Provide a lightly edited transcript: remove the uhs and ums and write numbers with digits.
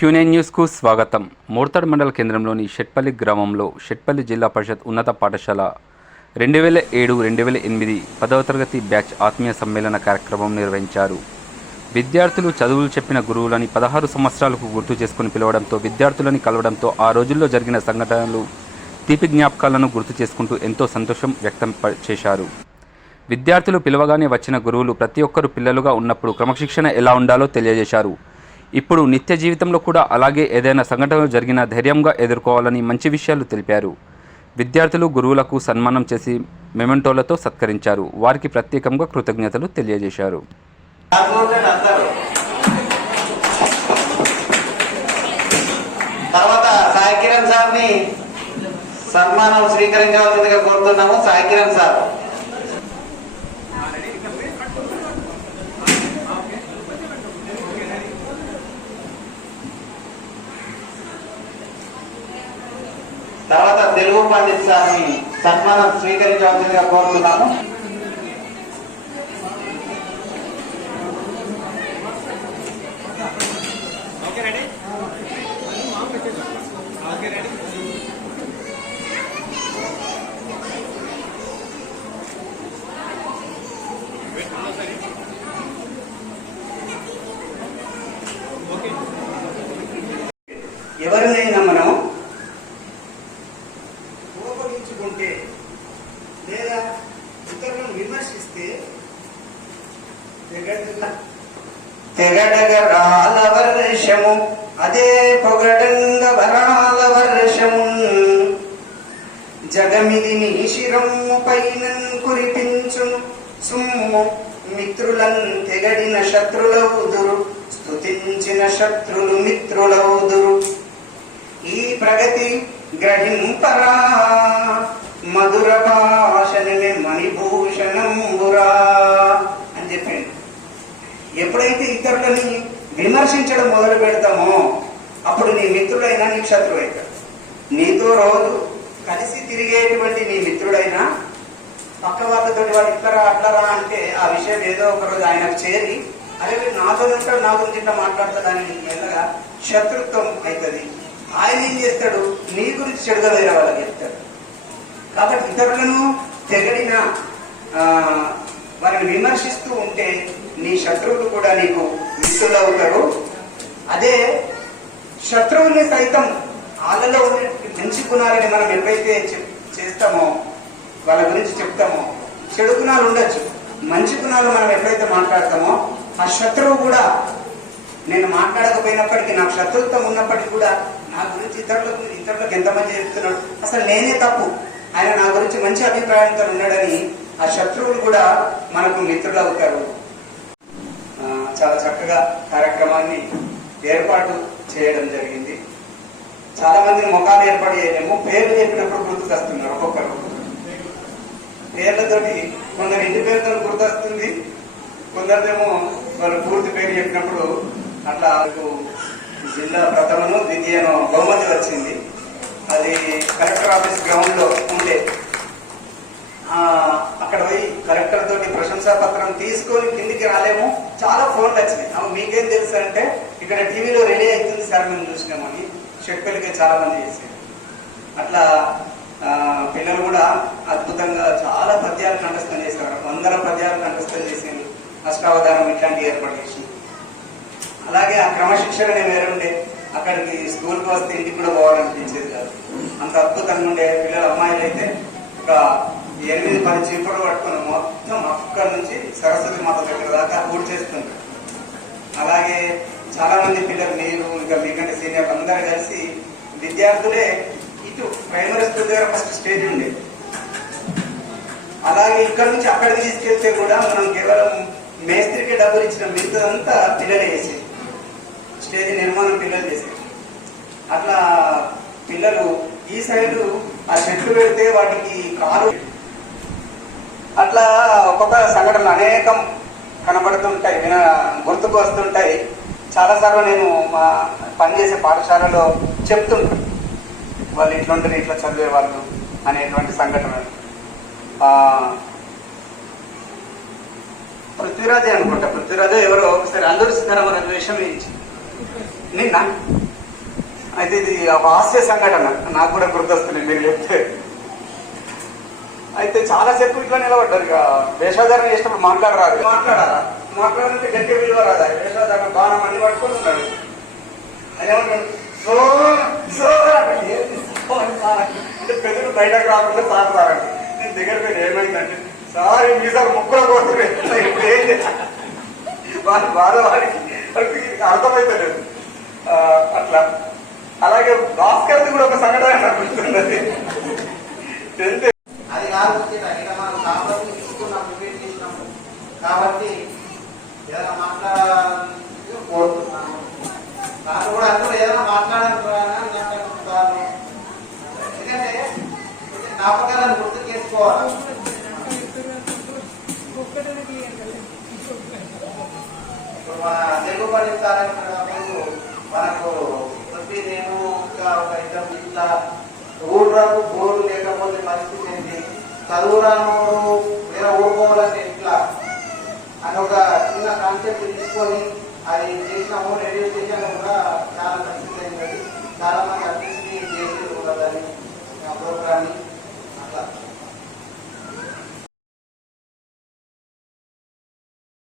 Quinine న్యూస్కు స్వాగతం. మోర్తాడ్ మండల కేంద్రంలోని షెట్పల్లి గ్రామంలో షెట్పల్లి జిల్లా పరిషత్ ఉన్నత పాఠశాల 2007-2008 10వ తరగతి బ్యాచ్ ఆత్మీయ సమ్మేళన కార్యక్రమం నిర్వహించారు. విద్యార్థులు చదువులు చెప్పిన గురువులని 16 సంవత్సరాలకు గుర్తు చేసుకుని పిలవడంతో, విద్యార్థులని కలవడంతో ఆ రోజుల్లో జరిగిన సంఘటనలు, తీపి జ్ఞాపకాలను గుర్తు చేసుకుంటూ ఎంతో సంతోషం వ్యక్తం చేశారు. విద్యార్థులు పిలవగానే వచ్చిన గురువులు ప్రతి ఒక్కరూ పిల్లలుగా ఉన్నప్పుడు క్రమశిక్షణ ఎలా ఉండాలో తెలియజేశారు. ఇప్పుడు నిత్య జీవితంలో కూడా అలాగే ఏదైనా సంఘటనలు జరిగినా ధైర్యంగా ఎదుర్కోవాలని మంచి విషయాలు తెలిపారు. విద్యార్థులు గురువులకు సన్మానం చేసి మెమెంటోలతో సత్కరించారు. వారికి ప్రత్యేకంగా కృతజ్ఞతలు తెలియజేశారు. తర్వాత సాయి కిరణ్ సార్ని సన్మానం స్వీకరించవలసిందిగా కోరుతున్నాము. సాయి కిరణ్ సార్. తర్వాత తెలుగు పండిత్ సార్ని సన్మానం స్వీకరించవలసిందిగా కోరుతున్నాము. ఎవరినైనా మనం కోపగించుకుంటే లేదా ఇతరులను విమర్శిస్తే తెగడగరాల వర్షము అదే పొగడంగ వరాల వర్షము జగమిది నీ శిరమ్ము పైన కురిపించును సుమ్ము మిత్రులను తెగడిన శత్రులవుదురు స్తుతించిన శత్రులు మిత్రులవుదురు ఈ ప్రగతి గ్రహింపరా మధుర భాషని మణిభూషణంబురా అని చెప్పాడు. ఎప్పుడైతే ఇతరులని విమర్శించడం మొదలు పెడతామో అప్పుడు నీ మిత్రుడైనా నీ శత్రువు అవుతాడు. నీతో రోజు కలిసి తిరిగేటువంటి నీ మిత్రుడైనా పక్క వాళ్ళతో వాడు ఇట్లరా అట్లరా అంటే ఆ విషయం ఏదో ఒకరోజు ఆయనకు చేరి అరే నాతో ఉంటాడు, నా గురించి ఇట్లా మాట్లాడతాడని మెల్లగా శత్రుత్వం అవుతుంది. ఆయన ఏం చేస్తాడు, నీ గురించి చెడుగా వేరే వాళ్ళకి చెప్తాడు. కాబట్టి ఇతరులను తెగడిన వారిని విమర్శిస్తూ ఉంటే నీ శత్రువులు కూడా నీకు మిత్రులు అవుతారు. అదే శత్రువుల్ని సైతం వాళ్ళలో మంచి గుణాలని మనం ఎప్పుడైతే చేస్తామో, వాళ్ళ గురించి చెప్తామో, చెడు గుణాలు ఉండొచ్చు, మంచి గుణాలు మనం ఎప్పుడైతే మాట్లాడతామో ఆ శత్రువు కూడా నేను మాట్లాడకపోయినప్పటికీ, నాకు శత్రుత్వం ఉన్నప్పటికీ కూడా నా గురించి ఇతరులకు ఎంతమంది చెప్తున్నాడు, అసలు నేనే తప్పు, ఆయన నా గురించి మంచి అభిప్రాయంతో ఉన్నాడని ఆ శత్రువులు కూడా మనకు మిత్రులు అవుతారు. చాలా చక్కగా కార్యక్రమాన్ని ఏర్పాటు చేయడం జరిగింది. చాలా మంది ముఖాలు ఏర్పాటు చేయలేము, పేర్లు చెప్పినప్పుడు గుర్తుకొస్తున్నారు. ఒక్కొక్కరు పేర్లతోటి, కొందరు ఇంటి పేరుతో గుర్తొస్తుంది, కొందరిదేమో వాళ్ళు పూర్తి పేరు చెప్పినప్పుడు అట్లా జిల్లా ప్రథమను ద్వితీయను బహుమతి వచ్చింది. అది కలెక్టర్ ఆఫీస్ గ్రౌండ్ లో ఉండే, అక్కడ పోయి కలెక్టర్ తోటి ప్రశంసా పత్రం తీసుకొని కిందికి రాలేము. చాలా ఫోన్లు వచ్చినాయి. అవి మీకేం తెలుసు అంటే ఇక్కడ టీవీలో రెడీ అవుతుంది సార్ మేము చూసినామని షెట్పల్లికి చాలా మంది చేశారు. అట్లా పిల్లలు కూడా అద్భుతంగా చాలా పద్యాలు కంఠస్థం చేశారు. 100 పద్యాలు కంఠస్థం చేశారు. అష్టావధానం ఇట్లాంటివి ఏర్పాటు చేసి, అలాగే ఆ క్రమశిక్షణ వేరే ఉండే. అక్కడికి స్కూల్కి వస్తే ఇంటికి కూడా పోవాలనిపించేది కాదు, అంత అద్భుతంగా ఉండే. పిల్లల అమ్మాయిలు అయితే ఒక 8-10 చీపులు పట్టుకుని మొత్తం అక్కడి నుంచి సరస్వతి మాత దగ్గర దాకా పూర్తి చేస్తుంటారు. అలాగే చాలా మంది పిల్లలు, మీరు ఇంకా మీకంటే సీనియర్లు అందరూ కలిసి విద్యార్థులే ఇటు ప్రైమరీ స్కూల్ దగ్గర ఫస్ట్ స్టేజ్ ఉండేది. అలాగే ఇక్కడ నుంచి అక్కడికి తీసుకెళ్తే కూడా మనం కేవలం మేస్త్రికి డబ్బులు ఇచ్చిన మిగతాదంతా పిల్లలే చేసేది. స్టేజ్ నిర్మాణం పిల్లలు చేసేది. అట్లా పిల్లలు ఈ సైడు ఆ చెట్లు పెడితే వాటికి కాలు, అట్లా ఒక్కొక్క సంఘటనలు అనేకం కనబడుతుంటాయి, గుర్తుకు వస్తుంటాయి. చాలాసార్లు నేను మా పనిచేసే పాఠశాలలో చెప్తుంటాను, వాళ్ళు ఇట్లుంటారు, ఇట్లా చదివే వాళ్ళు అనేటువంటి సంఘటనలు. పృథ్వీరాజే అనుకుంటా, పృథ్వీరాజే ఎవరో ఒకసారి అల్లూరి సీతారామరాజు వేషం వేయించి నిన్న అయితే ఇది ఒక హాస్య సంఘటన నాకు కూడా గుర్తొస్తుంది మీరు చెప్తే. అయితే చాలాసేపు ఇట్లా నిలబడ్డారు. ఇక వేషాధారణ చేసినప్పుడు మాట్లాడాలంటే గట్టి విలువ రాదా? వేషాధారణ బాణం అన్ని పట్టుకొని ఉన్నాడు. అదేమంటాడు అంటే పెద్దలు బయటకు రాకుండా సాగుతారండి. నేను దగ్గర పోయి ఏమైందంటే సార్ మీ సార్ ముక్కులో పోతుంది బాధ వాడికి అర్థమైతలేదు. అట్లా అలాగే భాస్కర్ది కూడా ఒక సంఘటన అనిపిస్తున్నది. అది కాదు మనం కాబట్టి తీసుకున్నాం, డిబేట్ చేసినాము కాబట్టి ఏదైనా మాట్లాడాలని కోరుతున్నాను. నాకు కూడా అందరూ ఏదైనా మాట్లాడాలనుకుంటాను. ఎందుకంటే జ్ఞాపకాలను గుర్తు చేసుకోవాలి. ఇప్పుడు మన తెలుగు పండితాలప్పుడు మనకు నేను ఒక ఇద్దరు ఇట్లా ఊర్లకు బోర్డు లేకపోతే పరిస్థితి ఏంటి, చదువురాను వేరే ఊరుకోవాలంటే ఎట్లా అని ఒక చిన్న కాన్సెప్ట్ తీసుకొని అది చేసినాము. రేడియో స్టేషన్ కూడా చాలా సక్సెస్ అయింది. చాలా మంది